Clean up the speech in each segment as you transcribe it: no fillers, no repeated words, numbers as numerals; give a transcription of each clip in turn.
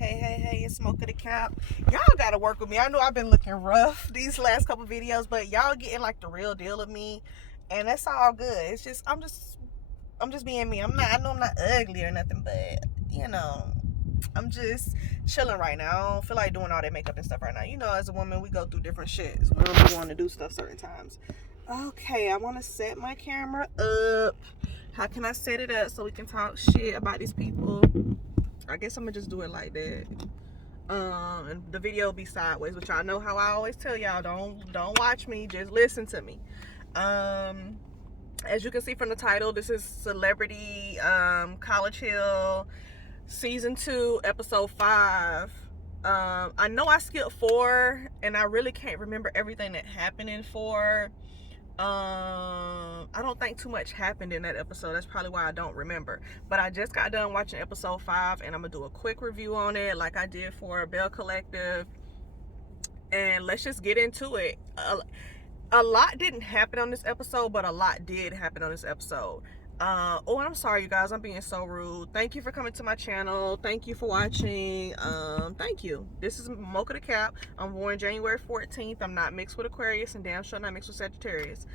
Hey, it's Smoke of the Cap. Y'all gotta work with me. I know I've been looking rough these last couple videos, but y'all getting like the real deal of me, and that's all good. It's just I'm just being me. I know I'm not ugly or nothing, but I'm just chilling right now. I don't feel like doing all that makeup and stuff right now. As a woman, we go through different shits. We don't want to do stuff certain times. Okay, I want to set my camera up. How can I set it up so we can talk shit about these people? I guess I'm gonna just do it like that. And the video will be sideways, which I know how I always tell y'all, don't watch me, just listen to me. As you can see from the title, this is Celebrity College Hill season 2 episode 5. I know I skipped 4 and I really can't remember everything that happened in 4. I don't think too much happened in that episode. That's probably why I don't remember. But I just got done watching episode 5, and I'm gonna do a quick review on it, like I did for Bell Collective. And let's just get into it. A lot didn't happen on this episode, but a lot did happen on this episode. Oh, and I'm sorry, you guys. I'm being so rude. Thank you for coming to my channel. Thank you for watching. Thank you. This is Mocha the Cap. I'm born January 14th. I'm not mixed with Aquarius and damn sure not mixed with Sagittarius.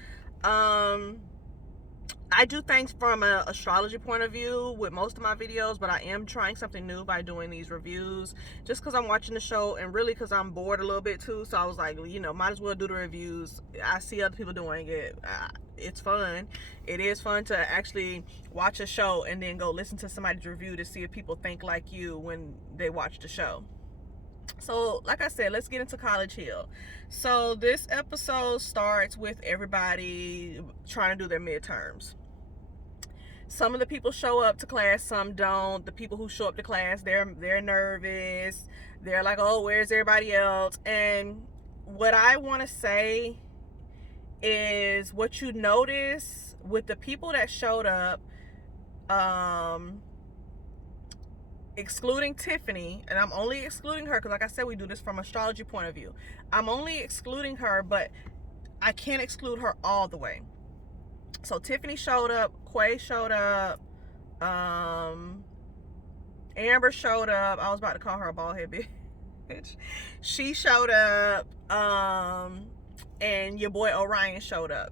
I do things from an astrology point of view with most of my videos, but I am trying something new by doing these reviews just because I'm watching the show and really because I'm bored a little bit too. So I was like, might as well do the reviews. I see other people doing it. It's fun. It is fun to actually watch a show and then go listen to somebody's review to see if people think like you when they watch the show. So like I said, let's get into College Hill. So this episode starts with everybody trying to do their midterms. Some of the people show up to class, some don't. The people who show up to class, they're nervous. They're like, oh, where's everybody else? And what I want to say is what you notice with the people that showed up, excluding Tiffany, and I'm only excluding her because like I said, we do this from astrology point of view. I'm only excluding her, but I can't exclude her all the way. So Tiffany showed up, Quay showed up, Amber showed up. I was about to call her a bald head bitch. She showed up, and your boy Orion showed up.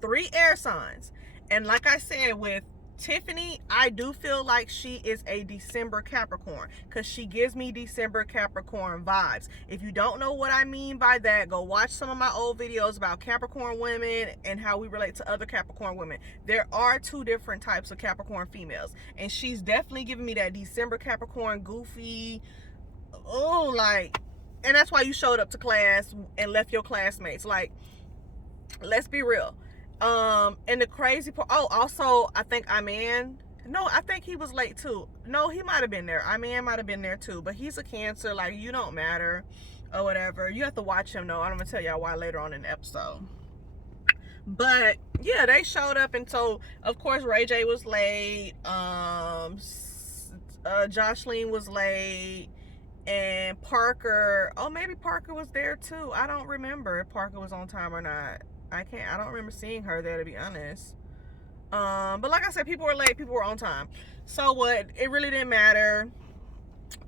3 air signs. And like I said, with Tiffany, I do feel like she is a December Capricorn because she gives me December Capricorn vibes. If you don't know what I mean by that, go watch some of my old videos about Capricorn women and how we relate to other Capricorn women. There are 2 different types of Capricorn females, and she's definitely giving me that December Capricorn goofy, and that's why you showed up to class and left your classmates. Like, let's be real. And the crazy part, also, I think I think he was late too. No, he might have been there. Iman might have been there too, but he's a Cancer. Like, you don't matter or whatever. You have to watch him though. I'm gonna tell y'all why later on in the episode. But yeah, they showed up, and so of course Ray J was late. Jocelyn was late, and Parker. Oh, maybe Parker was there too. I don't remember if Parker was on time or not. I don't remember seeing her there, to be honest. But like I said, people were late, people were on time. So what? It really didn't matter.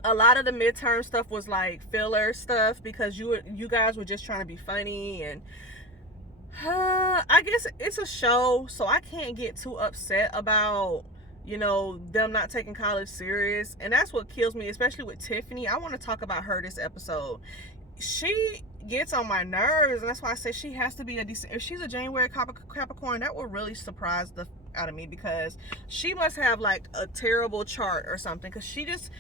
A lot of the midterm stuff was like filler stuff because you guys were just trying to be funny, and I guess it's a show, so I can't get too upset about them not taking college serious. And that's what kills me, especially with Tiffany. I want to talk about her this episode. She gets on my nerves, and that's why I say she has to be if she's a January Capricorn, that will really surprise the out of me, because she must have like a terrible chart or something, because she just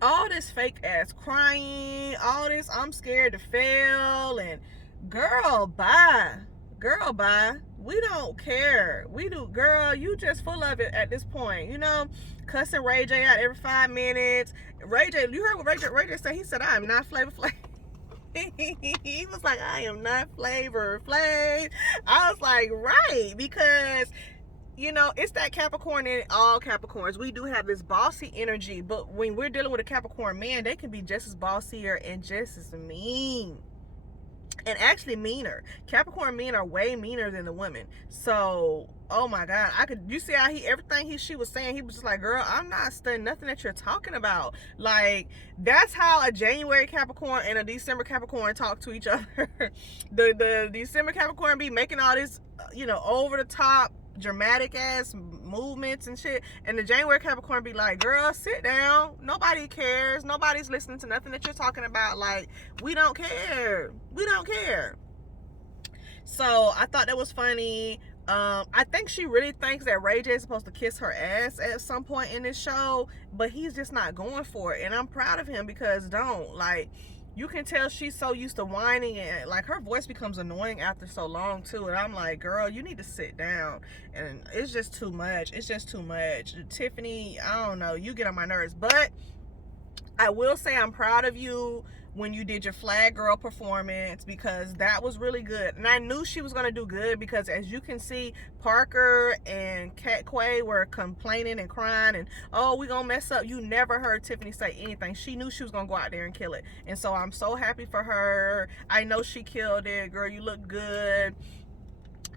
all this fake ass crying, all this I'm scared to fail, and girl bye, we don't care. We do, girl. You just full of it at this point. Cussing Ray J out every 5 minutes. Ray J, you heard what Ray J said? He said, I am not Flavor Flav. He was like, I am not Flavor Flav. I was like, right, because it's that Capricorn in all Capricorns. We do have this bossy energy, but when we're dealing with a Capricorn man, they can be just as bossier and just as mean. and actually meaner. Capricorn men are way meaner than the women. So, oh my God, you see how everything she was saying, he was just like, girl, I'm not studying nothing that you're talking about. Like, that's how a January Capricorn and a December Capricorn talk to each other. the December Capricorn be making all this, over the top, dramatic ass movements and shit, and the January Capricorn be like, girl, sit down, nobody cares, nobody's listening to nothing that you're talking about. Like, we don't care. So I thought that was funny. I think she really thinks that Ray J is supposed to kiss her ass at some point in this show, but he's just not going for it, and I'm proud of him, because you can tell she's so used to whining, and like her voice becomes annoying after so long too. And I'm like, girl, you need to sit down. And it's just too much. Tiffany, I don't know, you get on my nerves. But I will say I'm proud of you when you did your Flag Girl performance, because that was really good. And I knew she was going to do good, because as you can see, Parker and Cat Quay were complaining and crying and, oh, we going to mess up. You never heard Tiffany say anything. She knew she was going to go out there and kill it. And so I'm so happy for her. I know she killed it. Girl, you look good.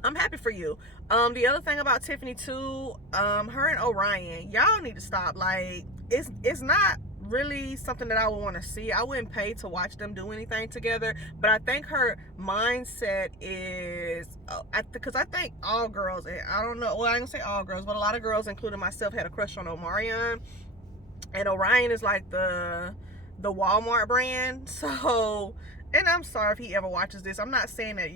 I'm happy for you. The other thing about Tiffany too, her and Orion, y'all need to stop. Like, it's not really something that I would want to see. I wouldn't pay to watch them do anything together, but I think her mindset is, because I think all girls, and I don't know, well, I don't say all girls, but a lot of girls, including myself, had a crush on Omarion, and Orion is like the Walmart brand. So, and I'm sorry if he ever watches this. I'm not saying that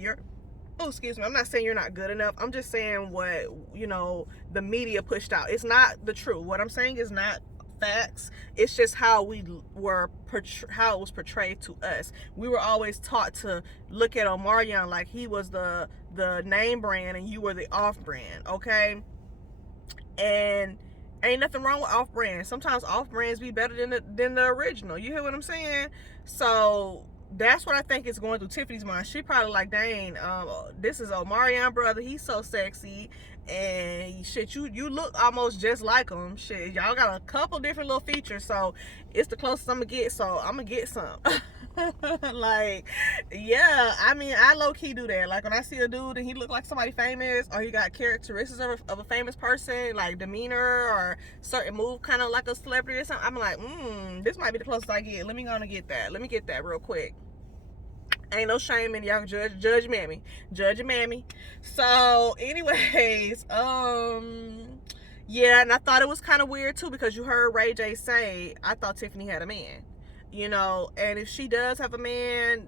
I'm not saying you're not good enough. I'm just saying what, the media pushed out. It's not the truth. What I'm saying is not facts. It's just how it was portrayed to us. We were always taught to look at Omarion like he was the name brand and you were the off brand, okay? And ain't nothing wrong with off brand. Sometimes off brands be better than the original. You hear what I'm saying? So that's what I think is going through Tiffany's mind. She probably like, dang, this is Omarion brother. He's so sexy, and shit, you look almost just like him. Shit, y'all got a couple different little features, so it's the closest I'm gonna get. So I'm gonna get some. Like, yeah, I mean, I low-key do that. Like, when I see a dude and he look like somebody famous, or he got characteristics of a famous person, like demeanor or certain move, kind of like a celebrity or something, I'm like, this might be the closest I get. Let me go and get that. Let me get that real quick. Ain't no shame in y'all. Judge mammy. So anyways, yeah, and I thought it was kind of weird too, because you heard Ray J say, I thought Tiffany had a man, and if she does have a man,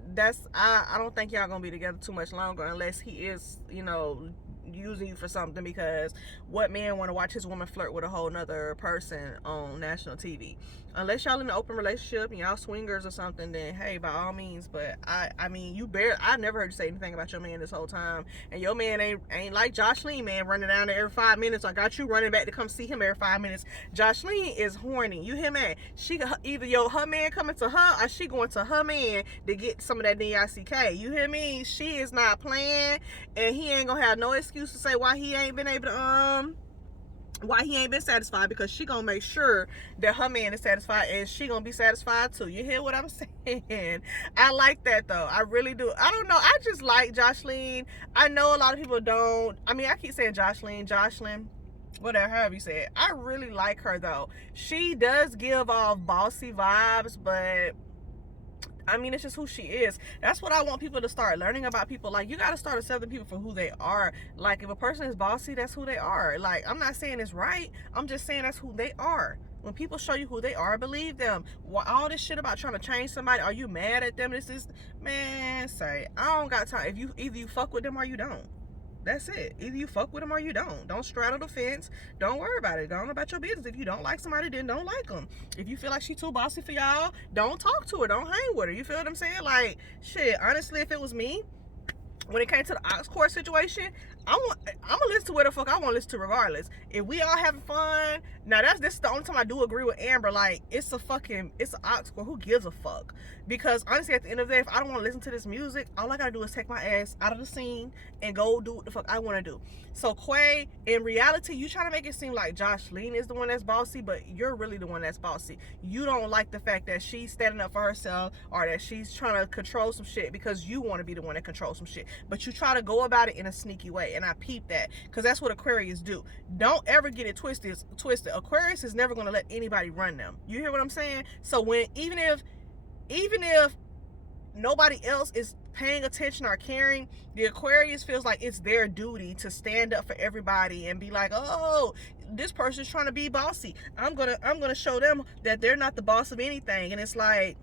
I don't think y'all gonna be together too much longer, unless he is, using you for something, because what man want to watch his woman flirt with a whole nother person on national TV? Unless y'all in an open relationship and y'all swingers or something, then hey, by all means. But I mean, I never heard you say anything about your man this whole time, and your man ain't like Jocelyn, man, running down there every 5 minutes. I got you running back to come see him every 5 minutes. Jocelyn is horny. You hear me? She either her man coming to her, or she going to her man to get some of that DICK. You hear me? She is not playing, and he ain't gonna have no excuse to say why he ain't been able to why he ain't been satisfied, because she gonna make sure that her man is satisfied, and she gonna be satisfied too. You hear what I'm saying? I like that though. I really do. I don't know. I just like Jocelyn. I know a lot of people don't. I mean, I keep saying Jocelyn, whatever, however you say it. I really like her though. She does give off bossy vibes, but I mean, it's just who she is. That's what I want people to start learning about people. Like, you got to start accepting people for who they are. Like, if a person is bossy, that's who they are. Like, I'm not saying it's right. I'm just saying that's who they are. When people show you who they are, believe them. All this shit about trying to change somebody, are you mad at them? Man, say, I don't got time. Either you fuck with them or you don't. That's it. Either you fuck with them or you don't. Don't straddle the fence. Don't worry about it. Go on about your business. If you don't like somebody, then don't like them. If you feel like she too bossy for y'all, don't talk to her. Don't hang with her. You feel what I'm saying? Like, shit, honestly, if it was me, when it came to the Oxcourt situation, I'm gonna listen to what the fuck I want to listen to regardless. If we all having fun, now this is the only time I do agree with Amber. Like, it's an aux cord. Who gives a fuck? Because honestly, at the end of the day, if I don't want to listen to this music, all I gotta do is take my ass out of the scene and go do what the fuck I want to do. So Quay, in reality, you trying to make it seem like Joseline is the one that's bossy, but you're really the one that's bossy. You don't like the fact that she's standing up for herself, or that she's trying to control some shit because you want to be the one that controls some shit. But you try to go about it in a sneaky way, and I peep that, because that's what Aquarius do. Don't ever get it twisted. Aquarius is never going to let anybody run them. You hear what I'm saying? So when even if nobody else is paying attention or caring, the Aquarius feels like it's their duty to stand up for everybody and be like, oh, this person's trying to be bossy. I'm gonna show them that they're not the boss of anything. And it's like,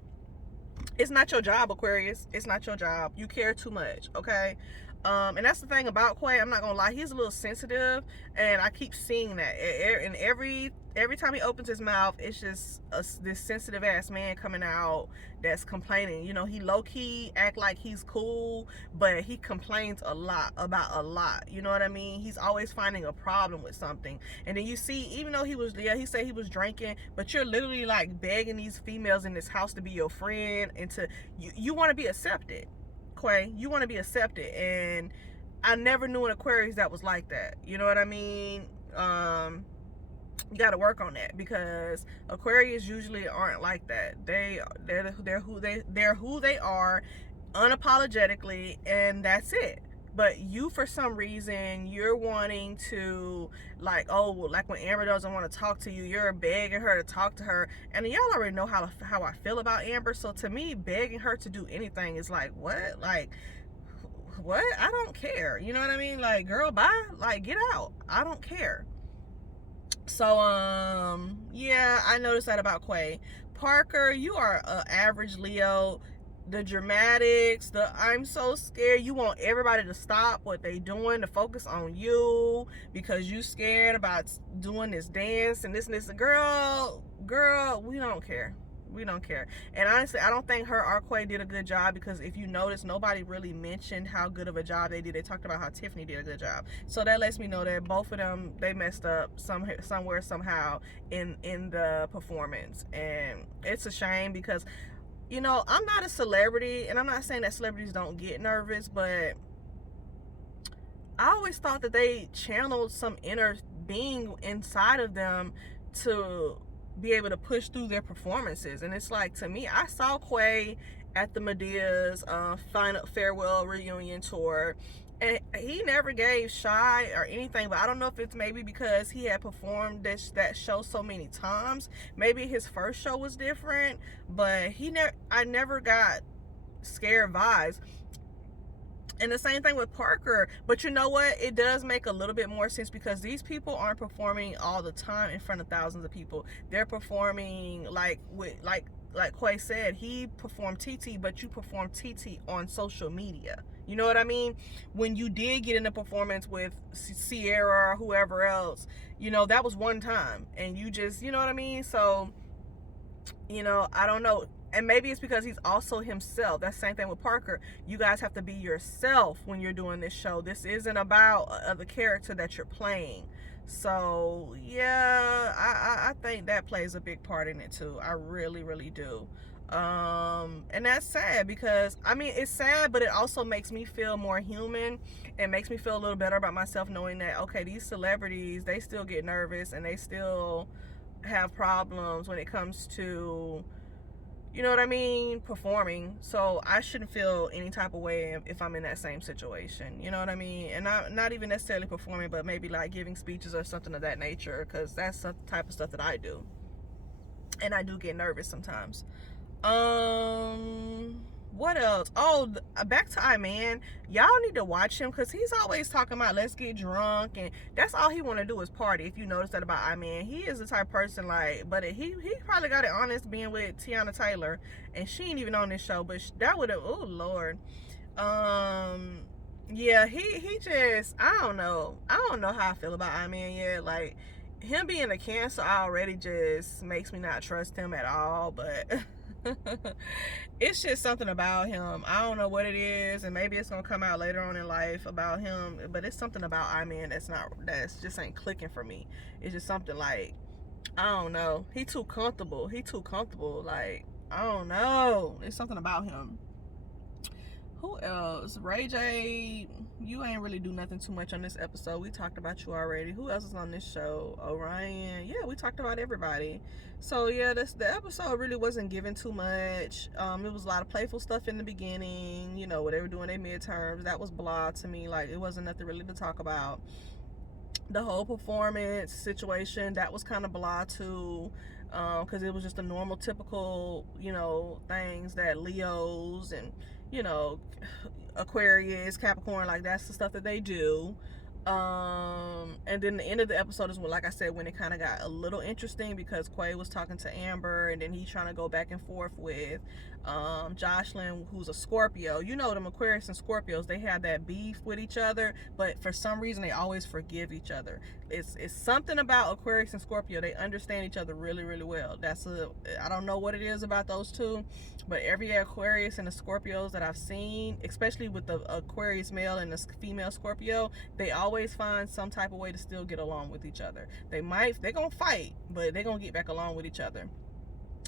it's not your job, Aquarius. It's not your job. You care too much, okay? And that's the thing about Quay. I'm not gonna lie, he's a little sensitive, and I keep seeing that. And every time he opens his mouth, it's just this sensitive ass man coming out that's complaining. You know, he low key act like he's cool, but he complains a lot about a lot. You know what I mean? He's always finding a problem with something. And then you see, even though he said he was drinking, but you're literally like begging these females in this house to be your friend, and to you want to be accepted. Quay, you want to be accepted, and I never knew an Aquarius that was like that. You know what I mean? You got to work on that, because Aquarius usually aren't like that. They're who they are, unapologetically, and that's it. But you, for some reason, you're wanting to, like, oh, like when Amber doesn't want to talk to you, you're begging her to talk to her. And y'all already know how I feel about Amber. So to me, begging her to do anything is like, what? Like, what? I don't care. You know what I mean? Like, girl, bye. Like, get out. I don't care. So, yeah, I noticed that about Quay. Parker, you are an average Leo. The dramatics, the I'm so scared. You want everybody to stop what they doing to focus on you because you scared about doing this dance and this. Girl, we don't care. We don't care. And honestly, I don't think her Arquay did a good job, because if you notice, nobody really mentioned how good of a job they did. They talked about how Tiffany did a good job. So that lets me know that both of them, they messed up somewhere, somehow in the performance. And it's a shame, because, you know, I'm not a celebrity, and I'm not saying that celebrities don't get nervous, but I always thought that they channeled some inner being inside of them to be able to push through their performances. And it's like, to me, I saw Quay at the Medea's final farewell reunion tour, and he never gave shy or anything. But I don't know if it's maybe because he had performed that show so many times. Maybe his first show was different, but I never got scared vibes. And the same thing with Parker. But you know what? It does make a little bit more sense, because these people aren't performing all the time in front of thousands of people. They're performing like Quay said, he performed TT, but you performed TT on social media. You know what I mean? When you did get in a performance with Sierra or whoever else, you know, that was one time. And you just, you know what I mean? So, you know, I don't know. And maybe it's because he's also himself. That's the same thing with Parker. You guys have to be yourself when you're doing this show. This isn't about the character that you're playing. So, yeah, I think that plays a big part in it too. I really, really do. And that's sad, because, I mean, it's sad, but it also makes me feel more human. It makes me feel a little better about myself, knowing that, okay, these celebrities, they still get nervous, and they still have problems when it comes to, you know what I mean, performing. So I shouldn't feel any type of way if I'm in that same situation. You know what I mean? And not even necessarily performing, but maybe like giving speeches or something of that nature, because that's the type of stuff that I do. And I do get nervous sometimes. What else? Oh, back to Iman. Y'all need to watch him, because he's always talking about let's get drunk, and that's all he want to do is party. If you notice that about Iman, he is the type of person, like, but he probably got it honest being with Tiana Taylor, and she ain't even on this show, but that would have, oh Lord. Yeah, he just, I don't know how I feel about Iman yet. Like, him being a Cancer already just makes me not trust him at all. But It's just something about him. I don't know what it is, and maybe it's gonna come out later on in life about him. But it's something about I-Man that's just ain't clicking for me. It's just something like, I don't know. He too comfortable. Like, I don't know. It's something about him. Who else? Ray J, you ain't really do nothing too much on this episode. We talked about you already. Who else is on this show? Orion. Yeah, we talked about everybody. So yeah, the episode really wasn't given too much. It was a lot of playful stuff in the beginning. You know, what they were doing their midterms. That was blah to me. Like, it wasn't nothing really to talk about. The whole performance situation, that was kind of blah too. Because it was just the normal, typical, you know, things that Leos and, you know, Aquarius, Capricorn, like, that's the stuff that they do. And then the end of the episode is when, like I said, when it kind of got a little interesting, because Quay was talking to Amber, and then he's trying to go back and forth with Jocelyn, who's a Scorpio. You know, them Aquarius and Scorpios, they have that beef with each other, but for some reason they always forgive each other. It's something about Aquarius and Scorpio. They understand each other really, really well. I don't know what it is about those two, but every Aquarius and the Scorpios that I've seen, especially with the Aquarius male and the female Scorpio, they always find some type of way to still get along with each other. They're gonna fight, but they're gonna get back along with each other.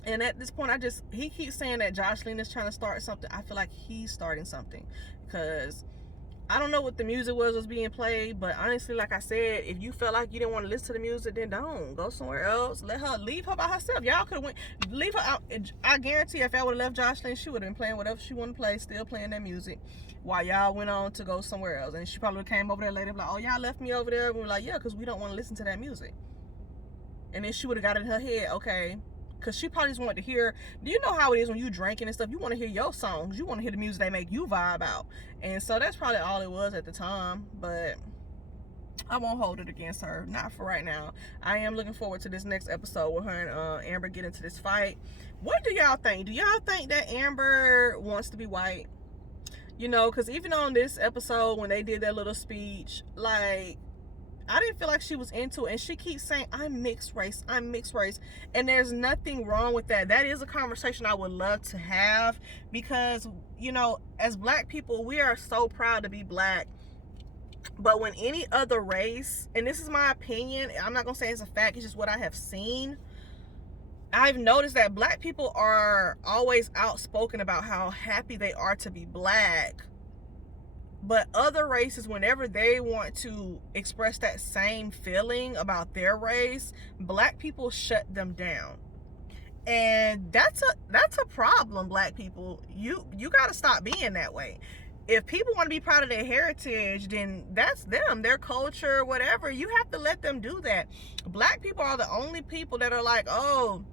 And at this point, he keeps saying that Jocelyn is trying to start something. I feel like he's starting something, because I don't know what the music was being played, but honestly, like I said, if you felt like you didn't want to listen to the music, then don't. Go somewhere else. Leave her by herself. Y'all could have leave her out. I guarantee if I would have left Jocelyn, she would have been playing whatever she wanted to play, still playing that music, while y'all went on to go somewhere else. And she probably came over there later, like, oh, y'all left me over there. And we were like, yeah, because we don't want to listen to that music. And then she would have got in her head, okay, because she probably just wanted to hear, do you know how it is when you drinking and stuff? You want to hear your songs. You want to hear the music they make you vibe out. And so that's probably all it was at the time. But I won't hold it against her. Not for right now. I am looking forward to this next episode with her and Amber get into this fight. What do y'all think? Do y'all think that Amber wants to be white? You know, because even on this episode, when they did that little speech, like, I didn't feel like she was into it. And she keeps saying, I'm mixed race. And there's nothing wrong with that. That is a conversation I would love to have, because, you know, as black people, we are so proud to be black. But when any other race, and this is my opinion, I'm not going to say it's a fact, it's just what I have seen. I've noticed that black people are always outspoken about how happy they are to be black. But other races, whenever they want to express that same feeling about their race, black people shut them down. And that's a problem, black people. You got to stop being that way. If people want to be proud of their heritage, then that's them, their culture, whatever. You have to let them do that. Black people are the only people that are like, oh,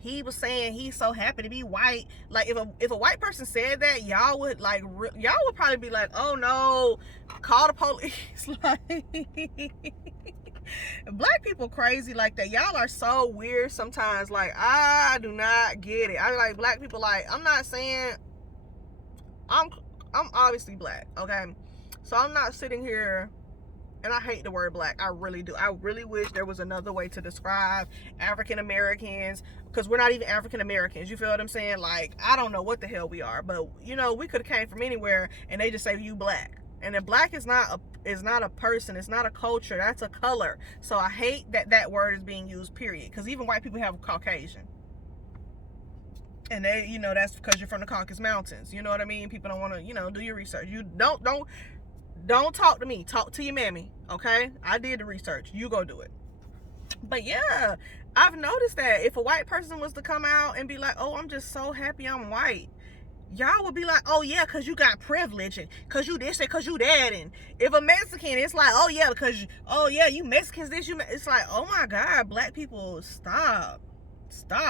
he was saying he's so happy to be white. Like, if a white person said that, y'all would probably be like, oh no, call the police. Like, black people crazy like that. Y'all are so weird sometimes. Like, I do not get it. I like black people. Like, I'm not saying I'm obviously black, okay? So I'm not sitting here, and I hate the word black. I really do. I really wish there was another way to describe African Americans, because we're not even African Americans. You feel what I'm saying? Like, I don't know what the hell we are, but you know, we could have came from anywhere, and they just say you black. And then black is not a person. It's not a culture. That's a color. So I hate that word is being used, period. Because even white people have Caucasian. And they, you know, that's because you're from the Caucasus Mountains. You know what I mean? People don't want to, you know, do your research. You don't talk to me. Talk to your mammy, okay? I did the research. You go do it. But yeah, I've noticed that if a white person was to come out and be like, oh, I'm just so happy I'm white, y'all would be like, oh yeah, because you got privilege, and because you this and because you that. And if a Mexican, it's like, oh yeah, because, oh yeah, you Mexicans this, it's like, oh my God, black people, stop.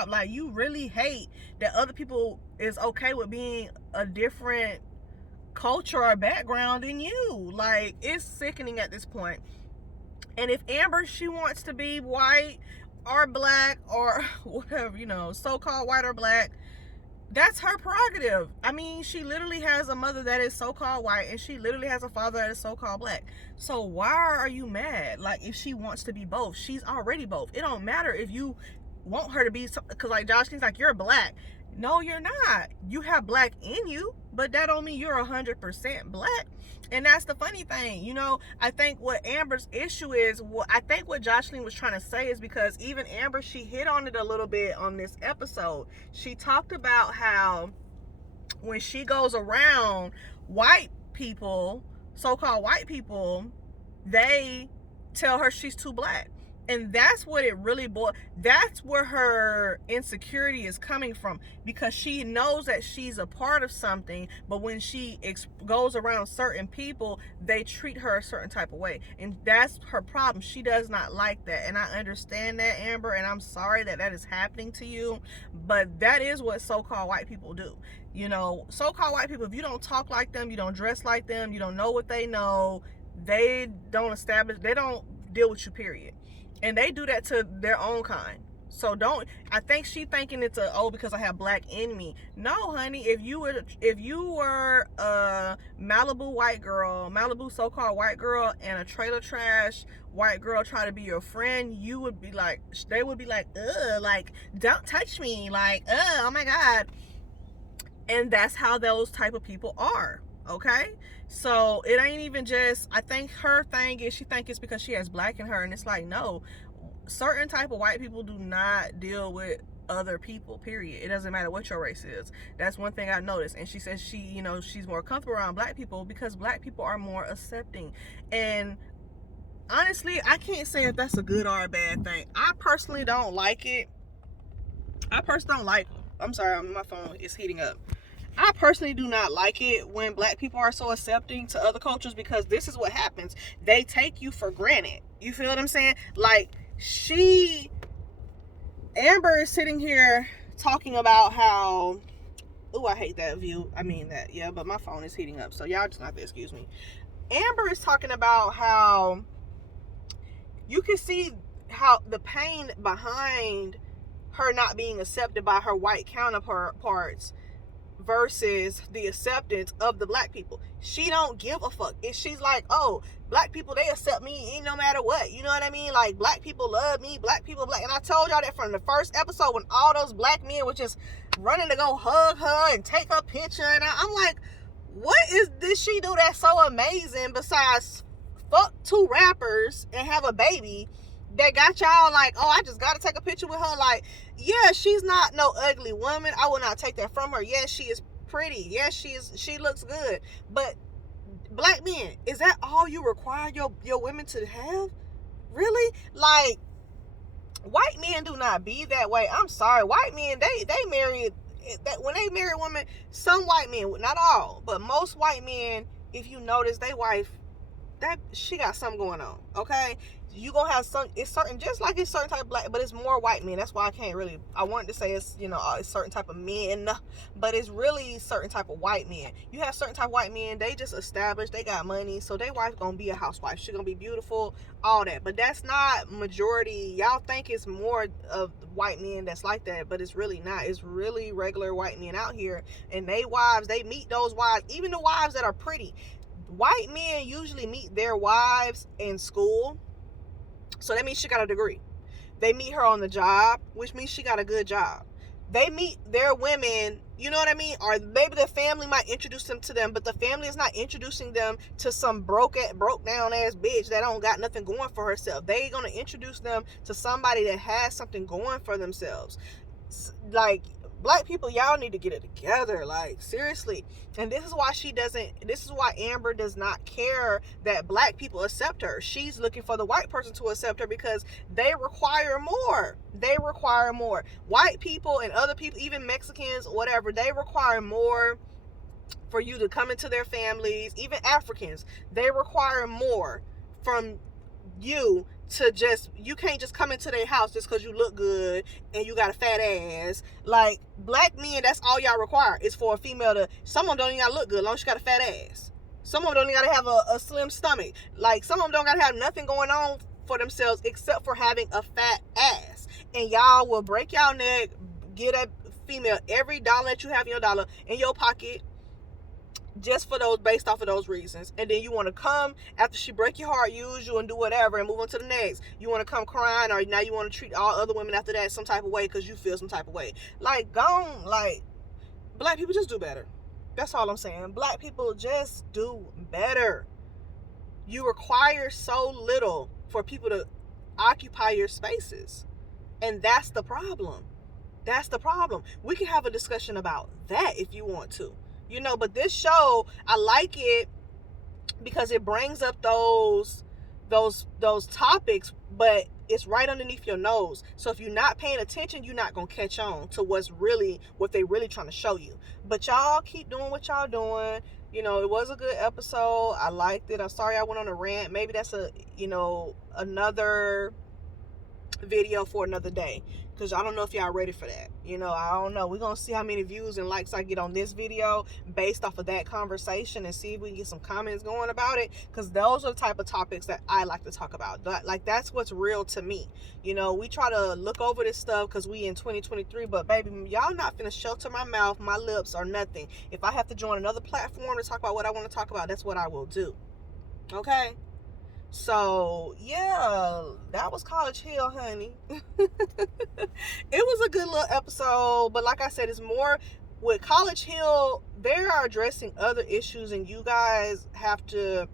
Like, you really hate that other people is okay with being a different culture or background than you. Like, it's sickening at this point. And if Amber, she wants to be white or black or whatever, you know, so-called white or black, that's her prerogative. I mean, she literally has a mother that is so-called white, and she literally has a father that is so-called black. So why are you mad? Like, if she wants to be both, she's already both. It don't matter if you want her to be, because like Joshlyn's like, you're black. No, you're not. You have black in you, but that don't mean you're 100% black. And that's the funny thing, you know. I think what Amber's issue is, I think what Joshlyn was trying to say is, because even Amber, she hit on it a little bit on this episode. She talked about how when she goes around white people, so-called white people, they tell her she's too black. And that's what it really boils. That's where her insecurity is coming from, because she knows that she's a part of something, but when she goes around certain people, they treat her a certain type of way, and that's her problem. She does not like that, and I understand that, Amber, and I'm sorry that that is happening to you, but that is what so-called white people do. You know, so-called white people, if you don't talk like them, you don't dress like them, you don't know what they know, they don't deal with you, period. And they do that to their own kind. So I think she thinking it's because I have black in me. No, honey, if you were a Malibu white girl, Malibu so-called white girl, and a trailer trash white girl try to be your friend, they would be like, ugh, like, don't touch me, like, ugh, oh my God. And that's how those type of people are. Okay, so it ain't even just, I think her thing is, she think it's because she has black in her, and it's like, no, certain type of white people do not deal with other people, period. It doesn't matter what your race is. That's one thing I noticed. And she says she's more comfortable around black people because black people are more accepting. And honestly, I can't say if that's a good or a bad thing. I personally don't like it. I'm sorry, my phone is heating up. I personally do not like it when black people are so accepting to other cultures, because this is what happens. They take you for granted. You feel what I'm saying? Like, Amber is sitting here talking about how, oh, I hate that view. I mean that, yeah, but my phone is heating up, so y'all just have to excuse me. Amber is talking about how you can see how the pain behind her not being accepted by her white counterparts versus the acceptance of the black people. She don't give a fuck. And she's like, oh, black people, they accept me no matter what. You know what I mean? Like, black people love me. Black people, black. And I told y'all that from the first episode, when all those black men were just running to go hug her and take her picture. And I'm like, what did she do that's so amazing besides fuck 2 rappers and have a baby that got y'all like, oh, I just gotta take a picture with her? Like, yeah, she's not no ugly woman. I will not take that from her. Yes, she is pretty. Yes, she looks good. But black men, is that all you require your women to have? Really? Like, white men do not be that way. I'm sorry. White men, they marry, that when they marry women, some white men, not all, but most white men, if you notice, they wife, that she got something going on. Okay, you gonna have some, it's certain, just like it's certain type of black, but it's more white men. That's why I wanted to say it's, it's certain type of men, but it's really certain type of white men. You have certain type of white men, they just established, they got money, so their wife gonna be a housewife, she gonna be beautiful, all that. But that's not majority. Y'all think it's more of white men that's like that, but it's really not. It's really regular white men out here, and they wives, they meet those wives, even the wives that are pretty. White men usually meet their wives in school, so that means she got a degree. They meet her on the job, which means she got a good job. They meet their women, you know what I mean? Or maybe the family might introduce them to them, but the family is not introducing them to some broke down ass bitch that don't got nothing going for herself. They gonna introduce them to somebody that has something going for themselves. Like, black people, y'all need to get it together, like, seriously. And this is why Amber does not care that black people accept her. She's looking for the white person to accept her, because they require more. White people and other people, even Mexicans, whatever, they require more for you to come into their families. Even Africans, they require more from you you can't just come into their house just because you look good and you got a fat ass. Like, black men, that's all y'all require, is for a female to, someone don't even gotta look good as long as she got a fat ass. Some of them don't even gotta have a slim stomach. Like, some of them don't gotta have nothing going on for themselves except for having a fat ass. And y'all will break y'all neck, get a female every dollar that you have in your pocket, just for those, based off of those reasons. And then you want to come after she break your heart, use you, and do whatever, and move on to the next. You want to come crying, or now you want to treat all other women after that some type of way because you feel some type of way. Like, gone. Like, black people just do better. That's all I'm saying. Black people just do better. You require so little for people to occupy your spaces. And that's the problem. That's the problem. We can have a discussion about that if you want to. You know, but this show, I like it because it brings up those topics, but it's right underneath your nose. So if you're not paying attention, you're not gonna catch on to what they really trying to show you. But y'all keep doing what y'all doing. You know, it was a good episode. I liked it. I'm sorry I went on a rant. Maybe that's another video for another day, because I don't know if y'all ready for that. I don't know. We're gonna see how many views and likes I get on this video based off of that conversation, and see if we can get some comments going about it, because those are the type of topics that I like to talk about. Like, that's what's real to me. We try to look over this stuff because we in 2023, but baby, y'all not finna shelter my mouth, my lips, or nothing. If I have to join another platform to talk about what I want to talk about, that's what I will do. Okay? So, yeah, that was College Hill, honey. It was a good little episode, but like I said, it's more with College Hill. They are addressing other issues, and you guys have to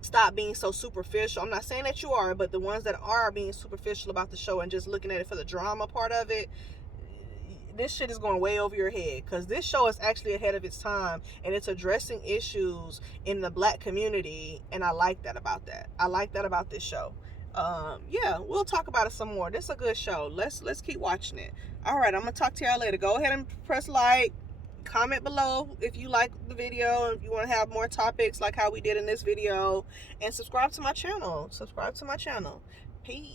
stop being so superficial. I'm not saying that you are, but the ones that are being superficial about the show and just looking at it for the drama part of it, this shit is going way over your head, because this show is actually ahead of its time, and it's addressing issues in the black community, and I like that about this show. Yeah, we'll talk about it some more. This is a good show. Let's keep watching it. All right, I'm gonna talk to y'all later. Go ahead and press like, comment below if you like the video, and if you want to have more topics like how we did in this video, and subscribe to my channel. Peace.